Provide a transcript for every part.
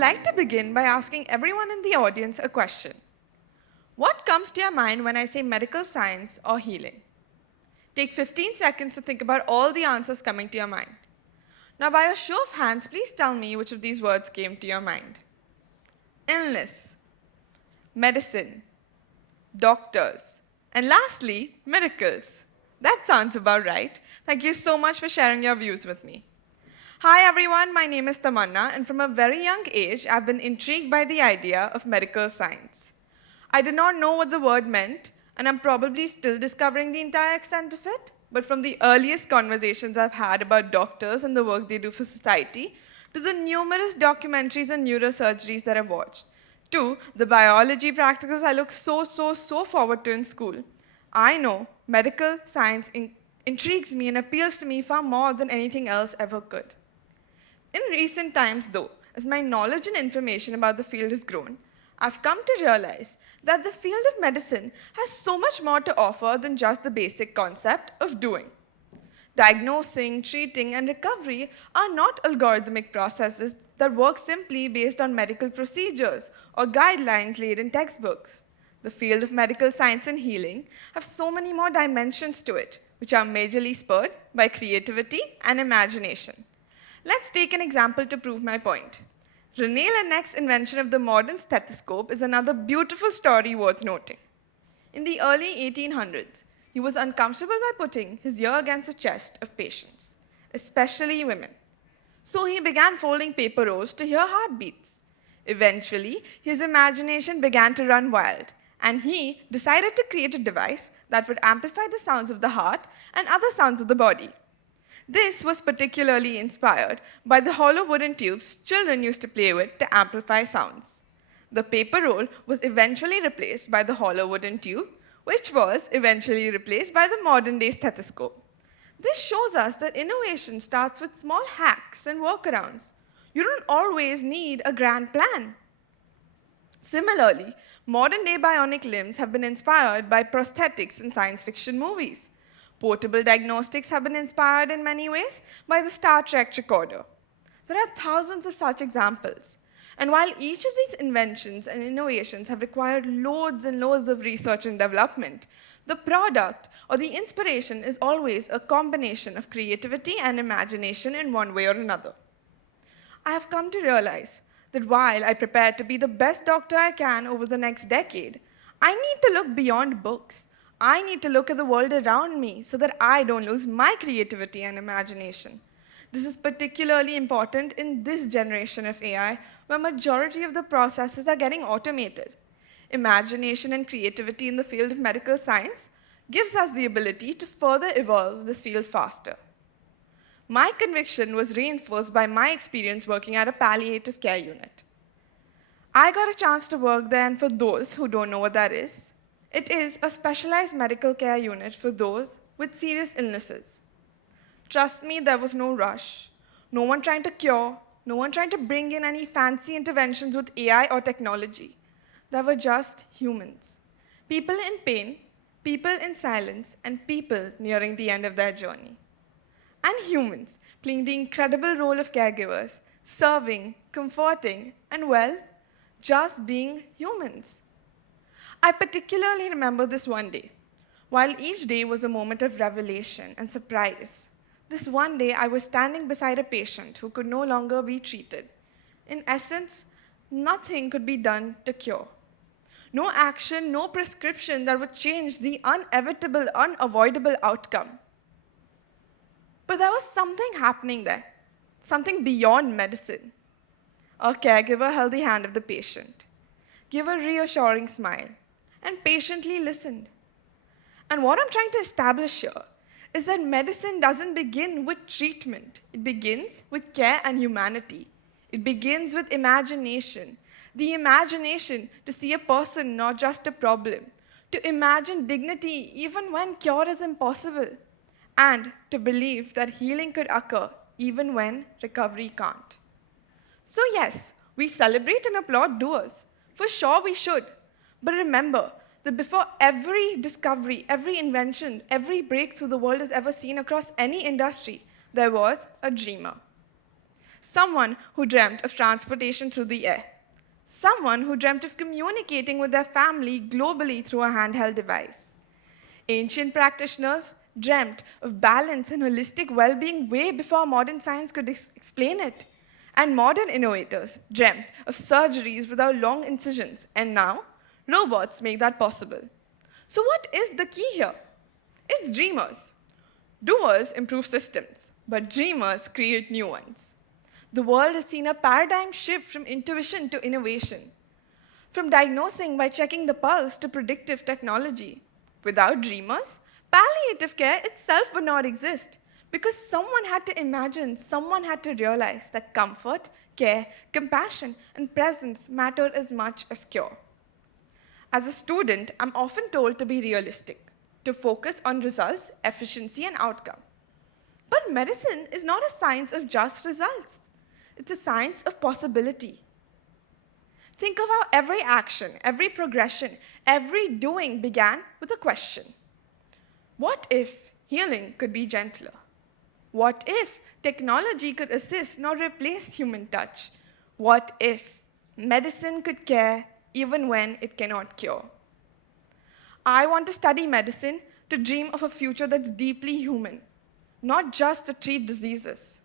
like to begin by asking everyone in the audience a question. What comes to your mind when I say medical science or healing? Take 15 seconds to think about all the answers coming to your mind. Now, by a show of hands, please tell me which of these words came to your mind. Illness, medicine, doctors, and lastly, miracles. That sounds about right. Thank you so much for sharing your views with me. Hi everyone, my name is Tamanna, and from a very young age, I've been intrigued by the idea of medical science. I did not know what the word meant, and I'm probably still discovering the entire extent of it, but from the earliest conversations I've had about doctors and the work they do for society, to the numerous documentaries and neurosurgeries that I've watched, to the biology practicals I look so forward to in school, I know medical science intrigues me and appeals to me far more than anything else ever could. In recent times, though, as my knowledge and information about the field has grown, I've come to realize that the field of medicine has so much more to offer than just the basic concept of doing. Diagnosing, treating, and recovery are not algorithmic processes that work simply based on medical procedures or guidelines laid in textbooks. The field of medical science and healing have so many more dimensions to it, which are majorly spurred by creativity and imagination. Let's take an example to prove my point. René Laennec's invention of the modern stethoscope is another beautiful story worth noting. In the early 1800s, he was uncomfortable by putting his ear against the chest of patients, especially women. So he began folding paper rolls to hear heartbeats. Eventually, his imagination began to run wild, and he decided to create a device that would amplify the sounds of the heart and other sounds of the body. This was particularly inspired by the hollow wooden tubes children used to play with to amplify sounds. The paper roll was eventually replaced by the hollow wooden tube, which was eventually replaced by the modern-day stethoscope. This shows us that innovation starts with small hacks and workarounds. You don't always need a grand plan. Similarly, modern-day bionic limbs have been inspired by prosthetics in science fiction movies. Portable diagnostics have been inspired in many ways by the Star Trek recorder. There are thousands of such examples. And while each of these inventions and innovations have required loads and loads of research and development, the product or the inspiration is always a combination of creativity and imagination in one way or another. I have come to realize that while I prepare to be the best doctor I can over the next decade, I need to look beyond books. I need to look at the world around me so that I don't lose my creativity and imagination. This is particularly important in this generation of AI, where majority of the processes are getting automated. Imagination and creativity in the field of medical science gives us the ability to further evolve this field faster. My conviction was reinforced by my experience working at a palliative care unit. I got a chance to work there, and for those who don't know what that is, it is a specialized medical care unit for those with serious illnesses. Trust me, there was no rush, no one trying to cure, no one trying to bring in any fancy interventions with AI or technology. There were just humans. People in pain, people in silence, and people nearing the end of their journey. And humans playing the incredible role of caregivers, serving, comforting, and well, just being humans. I particularly remember this one day. While each day was a moment of revelation and surprise, this one day I was standing beside a patient who could no longer be treated. In essence, nothing could be done to cure. No action, no prescription that would change the inevitable, unavoidable outcome. But there was something happening there, something beyond medicine. Our caregiver held the hand of the patient, gave a reassuring smile, and patiently listened. And what I'm trying to establish here is that medicine doesn't begin with treatment. It begins with care and humanity. It begins with imagination. The imagination to see a person, not just a problem. To imagine dignity even when cure is impossible. And to believe that healing could occur even when recovery can't. So yes, we celebrate and applaud doers. For sure we should. But remember that before every discovery, every invention, every breakthrough the world has ever seen across any industry, there was a dreamer. someone who dreamt of transportation through the air, someone who dreamt of communicating with their family globally through a handheld device. Ancient practitioners dreamt of balance and holistic well-being way before modern science could explain it. And modern innovators dreamt of surgeries without long incisions, and now robots make that possible. So what is the key here? It's dreamers. Doers improve systems, but dreamers create new ones. The world has seen a paradigm shift from intuition to innovation, from diagnosing by checking the pulse to predictive technology. Without dreamers, palliative care itself would not exist, because someone had to imagine, someone had to realize that comfort, care, compassion, and presence mattered as much as cure. As a student, I'm often told to be realistic, to focus on results, efficiency, and outcome. But medicine is not a science of just results. It's a science of possibility. Think of how every action, every progression, every doing began with a question. What if healing could be gentler? What if technology could assist, not replace human touch? What if medicine could care even when it cannot cure? I want to study medicine to dream of a future that's deeply human, not just to treat diseases.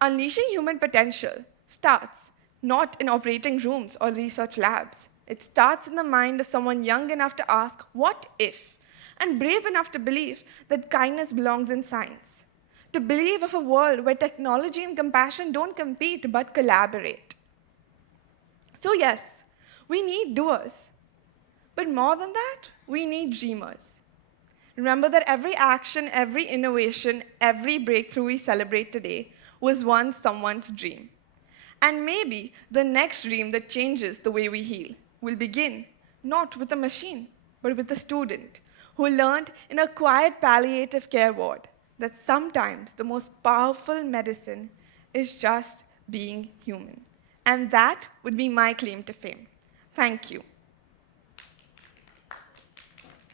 Unleashing human potential starts not in operating rooms or research labs. It starts in the mind of someone young enough to ask, what if? And brave enough to believe that kindness belongs in science. To believe of a world where technology and compassion don't compete but collaborate. So yes, we need doers. But more than that, we need dreamers. Remember that every action, every innovation, every breakthrough we celebrate today was once someone's dream. And maybe the next dream that changes the way we heal will begin not with a machine, but with a student who learned in a quiet palliative care ward that sometimes the most powerful medicine is just being human. And that would be my claim to fame. Thank you.